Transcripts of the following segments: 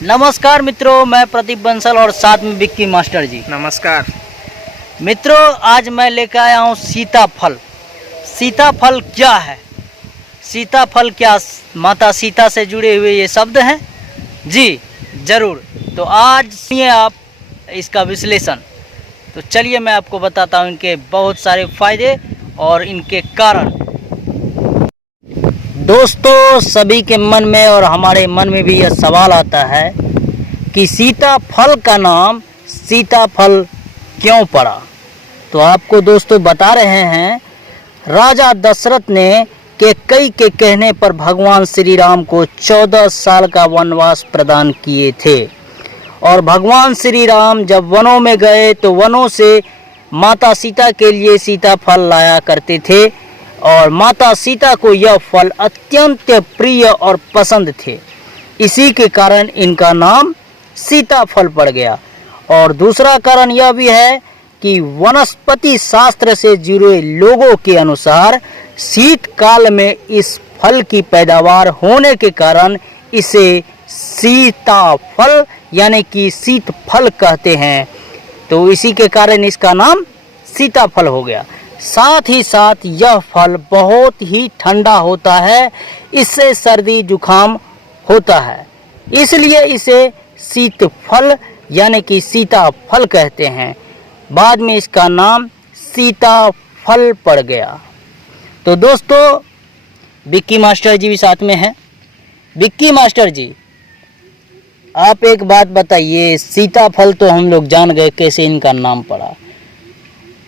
नमस्कार मित्रों, मैं प्रदीप बंसल और साथ में विक्की मास्टर जी। नमस्कार मित्रों, आज मैं लेकर आया हूँ सीताफल। सीताफल क्या है? सीताफल क्या माता सीता से जुड़े हुए ये शब्द हैं? जी ज़रूर। तो आज सुनिए आप इसका विश्लेषण। तो चलिए मैं आपको बताता हूँ इनके बहुत सारे फायदे और इनके कारण। दोस्तों, सभी के मन में और हमारे मन में भी यह सवाल आता है कि सीताफल का नाम सीताफल क्यों पड़ा। तो आपको दोस्तों बता रहे हैं, राजा दशरथ ने कैकेयी के कहने पर भगवान श्री राम को 14 साल का वनवास प्रदान किए थे। और भगवान श्री राम जब वनों में गए तो वनों से माता सीता के लिए सीताफल लाया करते थे और माता सीता को यह फल अत्यंत प्रिय और पसंद थे। इसी के कारण इनका नाम सीताफल पड़ गया। और दूसरा कारण यह भी है कि वनस्पति शास्त्र से जुड़े लोगों के अनुसार शीतकाल में इस फल की पैदावार होने के कारण इसे सीताफल यानी कि शीतफल कहते हैं। तो इसी के कारण इसका नाम सीताफल हो गया। साथ ही साथ यह फल बहुत ही ठंडा होता है, इससे सर्दी जुखाम होता है, इसलिए इसे शीतफल यानी कि सीताफल कहते हैं। बाद में इसका नाम सीताफल पड़ गया। तो दोस्तों, विक्की मास्टर जी भी साथ में हैं। विक्की मास्टर जी, आप एक बात बताइए, सीताफल तो हम लोग जान गए कैसे इनका नाम पड़ा,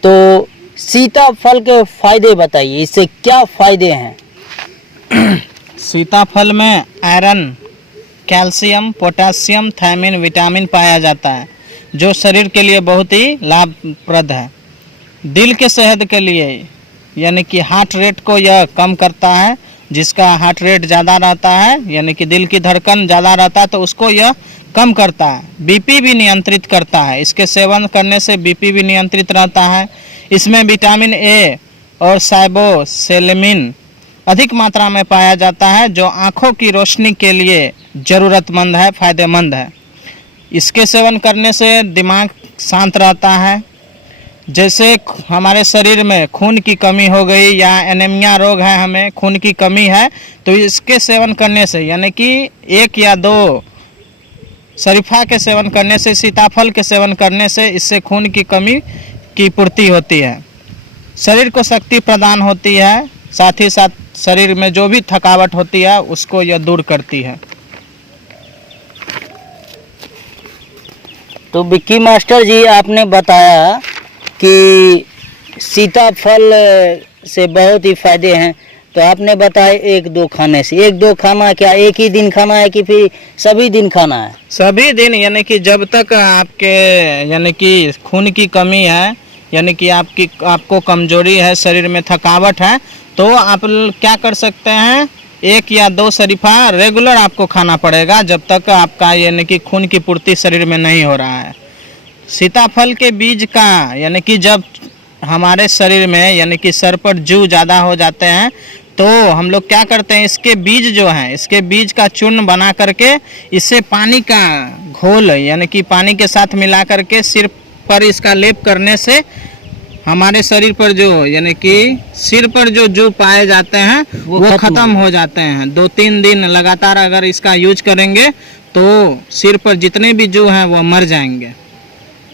तो सीताफल के फायदे बताइए, इससे क्या फायदे हैं? सीताफल में iron, calcium, potassium, thiamine, vitamin पाया जाता है जो शरीर के लिए बहुत ही लाभप्रद है। दिल के सेहत के लिए यानी कि हार्ट रेट को यह कम करता है। जिसका हार्ट रेट ज़्यादा रहता है यानी कि दिल की धड़कन ज़्यादा रहता है तो उसको यह कम करता है। बीपी भी नियंत्रित करता है। इसके सेवन करने से बीपी भी नियंत्रित रहता है। इसमें विटामिन ए और साइबोसेलेमिन अधिक मात्रा में पाया जाता है जो आँखों की रोशनी के लिए ज़रूरतमंद है, फ़ायदेमंद है। इसके सेवन करने से दिमाग शांत रहता है। जैसे हमारे शरीर में खून की कमी हो गई या एनीमिया रोग है, हमें खून की कमी है, तो इसके सेवन करने से यानी कि 1 या 2 शरीफा के सेवन करने से, सीताफल के सेवन करने से इससे खून की कमी की पूर्ति होती है। शरीर को शक्ति प्रदान होती है, साथ ही साथ शरीर में जो भी थकावट होती है उसको यह दूर करती है। तो विक्की मास्टर जी, आपने बताया कि सीताफल से बहुत ही फायदे हैं, तो आपने बताया 1-2 खाने से। 1-2 खाना क्या एक ही दिन खाना है कि फिर सभी दिन खाना है? सभी दिन, यानी कि जब तक आपके यानी कि खून की कमी है, यानी कि आपको कमजोरी है, शरीर में थकावट है, तो आप क्या कर सकते हैं, 1 या 2 शरीफा रेगुलर आपको खाना पड़ेगा जब तक आपका यानी कि खून की पूर्ति शरीर में नहीं हो रहा है। सीताफल के बीज का यानी कि जब हमारे शरीर में यानी कि सर पर जू ज़्यादा हो जाते हैं तो हम लोग क्या करते हैं, इसके बीज जो हैं, इसके बीज का चूर्ण बना करके इससे पानी का घोल यानी कि पानी के साथ मिला करके सिर पर इसका लेप करने से हमारे शरीर पर जो यानी कि सिर पर जो जू पाए जाते हैं वो खत्म हो जाते हैं। 2-3 दिन लगातार अगर इसका यूज करेंगे तो सिर पर जितने भी जू हैं वो मर जाएंगे।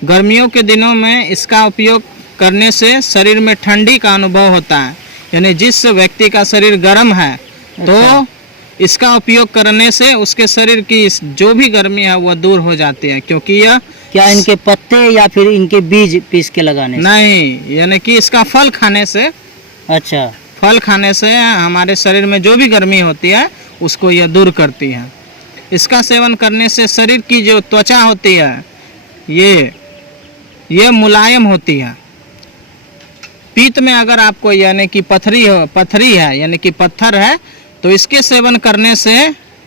गर्मियों के दिनों में इसका उपयोग करने से शरीर में ठंडी का अनुभव होता है, यानी जिस व्यक्ति का शरीर गर्म है तो इसका उपयोग करने से उसके शरीर की जो भी गर्मी है वो दूर हो जाती है। क्योंकि यह क्या इनके पत्ते या फिर इनके बीज पीस के लगाने से? नहीं, यानी कि इसका फल खाने से। अच्छा, फल खाने से हमारे शरीर में जो भी गर्मी होती है उसको यह दूर करती है। इसका सेवन करने से शरीर की जो त्वचा होती है ये मुलायम होती है। पीत में अगर आपको यानी कि पथरी है यानी कि पत्थर है तो इसके सेवन करने से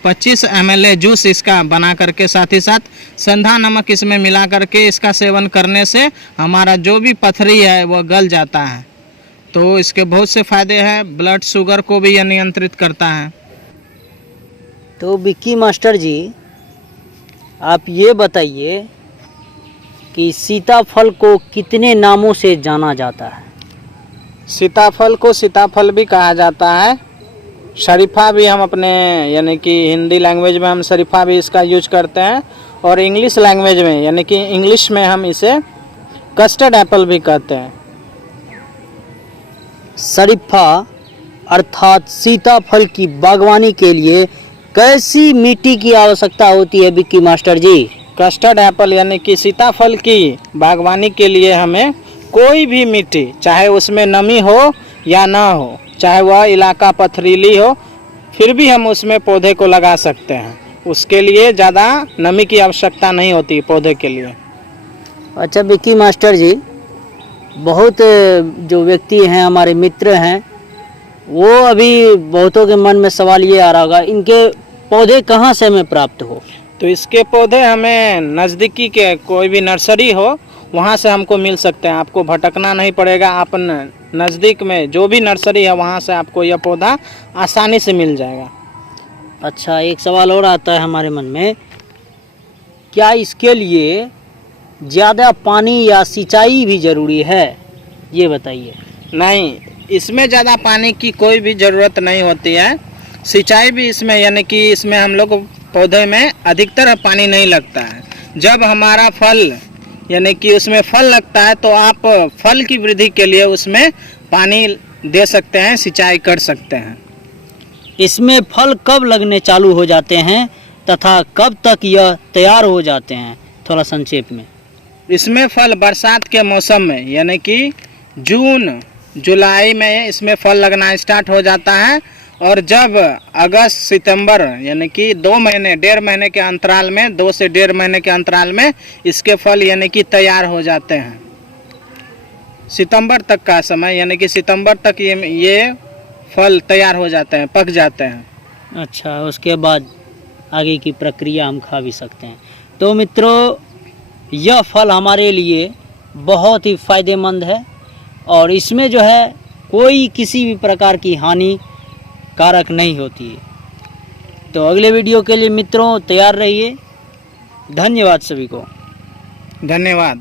25 ml जूस इसका बना करके, साथ ही साथ संधा नमक इसमें मिला करके इसका सेवन करने से हमारा जो भी पथरी है वो गल जाता है। तो इसके बहुत से फ़ायदे हैं। ब्लड शुगर को भी यह नियंत्रित करता है। तो विक्की मास्टर जी, आप ये बताइए कि सीताफल को कितने नामों से जाना जाता है? सीताफल को सीताफल भी कहा जाता है, शरीफा भी हम अपने यानी कि हिंदी लैंग्वेज में हम शरीफा भी इसका यूज करते हैं, और इंग्लिश लैंग्वेज में यानी कि इंग्लिश में हम इसे कस्टर्ड एप्पल भी कहते हैं। शरीफा अर्थात सीताफल की बागवानी के लिए कैसी मिट्टी की आवश्यकता होती है विक्की मास्टर जी? कस्टर्ड एप्पल यानी कि सीताफल की बागवानी के लिए हमें कोई भी मिट्टी, चाहे उसमें नमी हो या ना हो, चाहे वह इलाका पथरीली हो, फिर भी हम उसमें पौधे को लगा सकते हैं। उसके लिए ज़्यादा नमी की आवश्यकता नहीं होती पौधे के लिए। अच्छा विक्की मास्टर जी, बहुत जो व्यक्ति हैं हमारे मित्र हैं, वो अभी बहुतों के मन में सवाल ये आ रहा होगा, इनके पौधे कहाँ से हमें प्राप्त हो? तो इसके पौधे हमें नज़दीकी के कोई भी नर्सरी हो वहाँ से हमको मिल सकते हैं। आपको भटकना नहीं पड़ेगा, आप नज़दीक में जो भी नर्सरी है वहाँ से आपको यह पौधा आसानी से मिल जाएगा। अच्छा, एक सवाल और आता है हमारे मन में, क्या इसके लिए ज़्यादा पानी या सिंचाई भी ज़रूरी है? ये बताइए। नहीं, इसमें ज़्यादा पानी की कोई भी ज़रूरत नहीं होती है। सिंचाई भी इसमें यानी कि इसमें हम लोग पौधे में अधिकतर पानी नहीं लगता है। जब हमारा फल यानी कि उसमें फल लगता है तो आप फल की वृद्धि के लिए उसमें पानी दे सकते हैं, सिंचाई कर सकते हैं। इसमें फल कब लगने चालू हो जाते हैं तथा कब तक यह तैयार हो जाते हैं? थोड़ा संक्षेप में। इसमें फल बरसात के मौसम में यानी कि जून जुलाई में इसमें फल लगना स्टार्ट हो जाता है, और जब अगस्त सितंबर यानी कि 2 महीने 1.5 महीने के अंतराल में, 2 से 1.5 महीने के अंतराल में इसके फल यानी कि तैयार हो जाते हैं। सितंबर तक का समय यानी कि सितंबर तक ये फल तैयार हो जाते हैं, पक जाते हैं। अच्छा, उसके बाद आगे की प्रक्रिया हम खा भी सकते हैं। तो मित्रों, यह फल हमारे लिए बहुत ही फ़ायदेमंद है और इसमें जो है कोई किसी भी प्रकार की हानि कारक नहीं होती है। तो अगले वीडियो के लिए मित्रों तैयार रहिए। धन्यवाद सभी को। धन्यवाद।